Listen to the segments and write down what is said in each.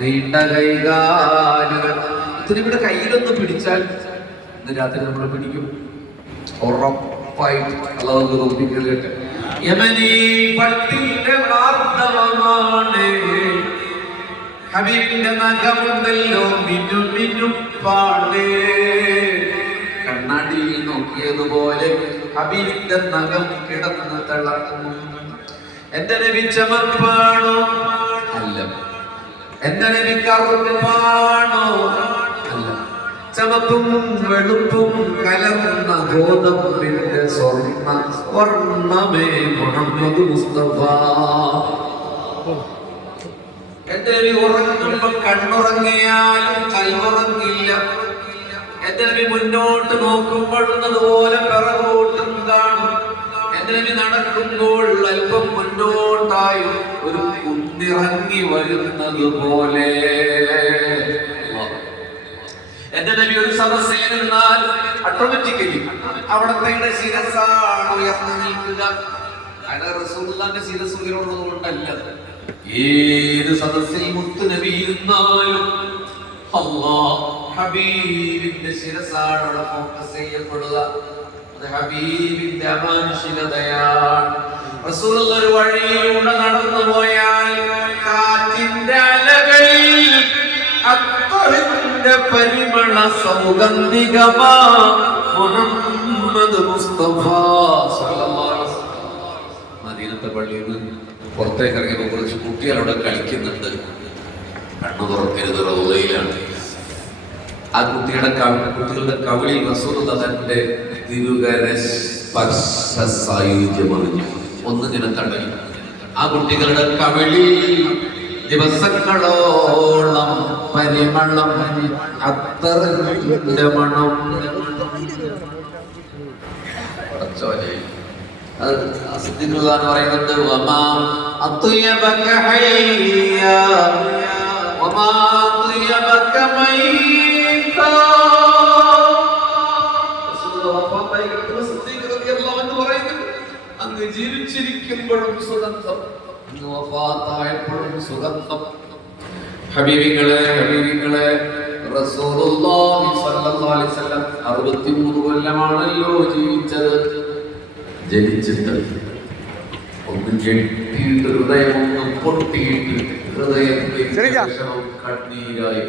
നീണ്ട കൈകാലുകൾ. ഇതിനിവിടെ കയ്യിലൊന്ന് പിടിച്ചാൽ ഇന്ന് രാത്രി നമ്മൾ പിടിക്കും, ഉറപ്പായിട്ട്. അല്ലാഹു തോൽപ്പിക്കട്ടെ. യമനി പട്ടിന്റെ പ്രാർത്ഥനമാണ്, ഹബീബിന്റെ നഖമുണ്ടല്ലോ മിന്നും മിന്നും പാടേ. കണ്ണാടിയിൽ നോക്കിയതുപോലെ ഹബീബിന്റെ നഖം കിടന്ന് തിളങ്ങുന്നു. എന്റെ നബി ചമപ്പാണോ? അല്ല. എന്റെ നബി കറുപ്പാണോ? അല്ല. ചമപ്പും വെളുപ്പും കലർന്ന ഗോതമ്പിന്റെ സ്വർണ്ണമേ മുഹമ്മദ് മുസ്തഫ. എന്റെ നബി ഉറങ്ങുമ്പോ കണ്ണുറങ്ങിയാലും കൽവുറങ്ങില്ല. എന്റെ നബി മുന്നോട്ട് നോക്കുമ്പോഴുന്നതുപോലെ പിറകോട്ടും കാണും. എന്റെ നബി നടക്കുമ്പോൾ അല്പം മുന്നോട്ടായി ഒരു കുന്നിറങ്ങി വരുന്നത് പോലെ. എന്റെ നബി ഒരു സദസ്സിൽ നിന്നാൽ ഓട്ടോമാറ്റിക്കലി അവിടത്തെ ശിരസാണ് ഉയർന്നു നിൽക്കുക. അയാളെ റസൂലുള്ളാഹിന്റെ ശിരസ് ഉയർന്നത് കൊണ്ടല്ല. ഏത് സദസ്സിൽ മുത്ത് നബി ഇരുന്നാലും അല്ലാഹ് ഹബീബിന്റെ ശിരസാണ് അവിടെ ഫോക്കസ് ചെയ്യപ്പെടുക. അത് ഹബീബിന്റെ അമാനുഷികതയാണ്. റസൂലുള്ളാഹി ഒരു വഴിയിലൂടെ നടന്നു പോയാൽ കാറ്റിന്റെ അലകളിൽ അത്തറിന്റെ പരിമള സൗഗന്ധികമാ മുഹമ്മദ് മുസ്തഫ സല്ലല്ലാഹു അലൈഹി വസല്ലം. മദീനത്തെ പള്ളിയിൽ നിന്ന് പുറത്തേക്ക് ഇറങ്ങിയപ്പോൾ കുറച്ച് കുട്ടികൾ അവിടെ കളിക്കുന്നുണ്ട്. കണ്ണു തുറക്കരുത്, റൗളയിലാണ്. ആ കുട്ടികളുടെ കവിളിൽ റസൂലുള്ളാഹി തന്റെ തിരുകര സ്പർശ സായുജ്യമറിഞ്ഞു ഒന്നിങ്ങനെ തടയും. ആ കുട്ടികളുടെ കവിളിൽ ദിവസങ്ങളോളം പരിമളം, അത്തറിന്റെ മണം. സിദ്ദീഖുല്ലാഹ് പറയുന്നുണ്ട്, വമാ അത്യബക ഹയ്യ വമാ അത്യബക മൈതാ. സിദ്ദീഖ് റളിയല്ലാഹു അൻഹു പറയുന്നു, അങ്ങ് ജീവിച്ചിരിക്കുമ്പോഴും സുഗന്ധം, അങ്ങ് വഫാത്തായപ്പോഴും സുഗന്ധം. ഹബീബികളെ റസൂലുള്ളാഹി സ്വല്ലല്ലാഹു അലൈഹി വസല്ലം 63 കൊല്ലമാണല്ലോ ജീവിച്ചത്. ജനിച്ചിട്ട് ഒന്ന് ഞെട്ടിയിട്ട് ഹൃദയം ഒന്ന് പൊട്ടിയിട്ട് ഹൃദയത്തിൽ കണ്ണീരായി.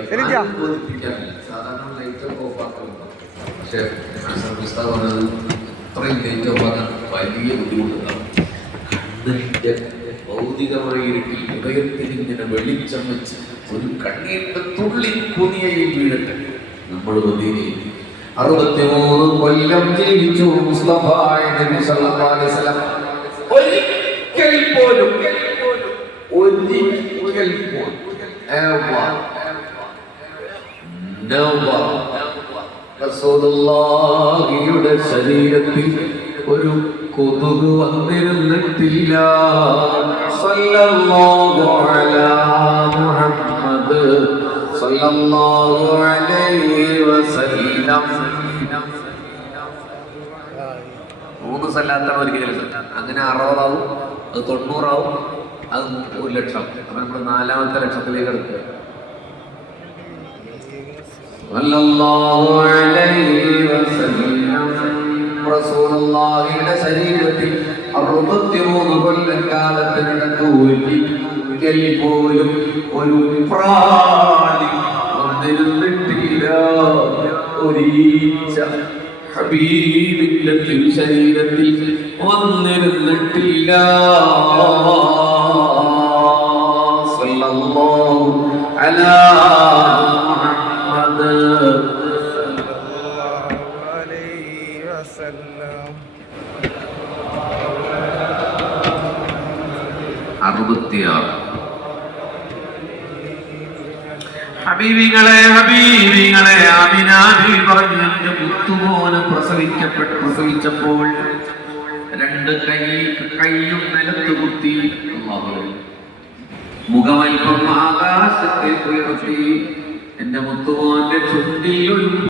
സാധാരണ ലൈറ്റ് ഓഫ് ആക്കുന്നുണ്ട്, പക്ഷേ അത്രയും ലൈറ്റ് ഓഫ് ആക്കാൻ വലിയ ബുദ്ധിമുട്ടുണ്ടാവും. കണ്ണിന്റെ ഭൗതികമായ ഇരുട്ടിൽ ഹൃദയത്തിൽ ഇങ്ങനെ വെളിച്ചം വെച്ച് ഒരു കണ്ണീരിന്റെ തുള്ളി കുനിയയിൽ വീഴട്ടെ. നമ്മൾ മദീനയിൽ 63 കൊല്ലം ജീവിച്ചു മുസ്തഫായ നബി സല്ലല്ലാഹു അലൈഹി വസല്ലം. ഒരിക്കൽ പോലും റസൂലുള്ളാഹിയുടെ ശരീരത്തിൽ ഒരു കൊതുക് വന്നിരുന്നിട്ടില്ല. സല്ലല്ലാഹു അലാ മുഹമ്മദ് സല്ലല്ലാഹു അലൈഹി വസല്ലം. 3 സലാത്താണ് ഒരിക്കലും. അങ്ങനെ 60 ആവും, അത് 90 ആവും, അത് 1 ലക്ഷം. അപ്പൊ നമ്മൾ 4ാമത്തെ ലക്ഷത്തിലേക്ക് എടുക്കുക. സല്ലല്ലാഹു അലൈഹി വസല്ലം. റസൂലുള്ളാഹിയുടെ ശരീരത്തിൽ 63 കൊല്ലക്കാലത്തിനിടക്ക് ഒരിക്കൽ പോലും ഒരു പ്രാണി വന്നിരുന്നിട്ടില്ല. ഒരീച്ച ഹബീബിന്റെ ശരീരത്തിൽ വന്നിരുന്നിട്ടില്ല. സല്ലല്ലാഹു അലാ മുഹമ്മദ് സല്ലല്ലാഹു അലൈഹി വസല്ലം. 66. ഹബീബികളെ ആമിന ബീവി പറഞ്ഞു, എന്റെ മുത്തുമോനെ പ്രസവിച്ചപ്പോൾ 2 കൈയും നിലത്ത് കുത്തി. മുഖമൽപ്പം ആകാശത്തേക്ക് ഉയർത്തി. എന്റെ മുത്തുമോന്റെ ചുണ്ടിൽ ഒരു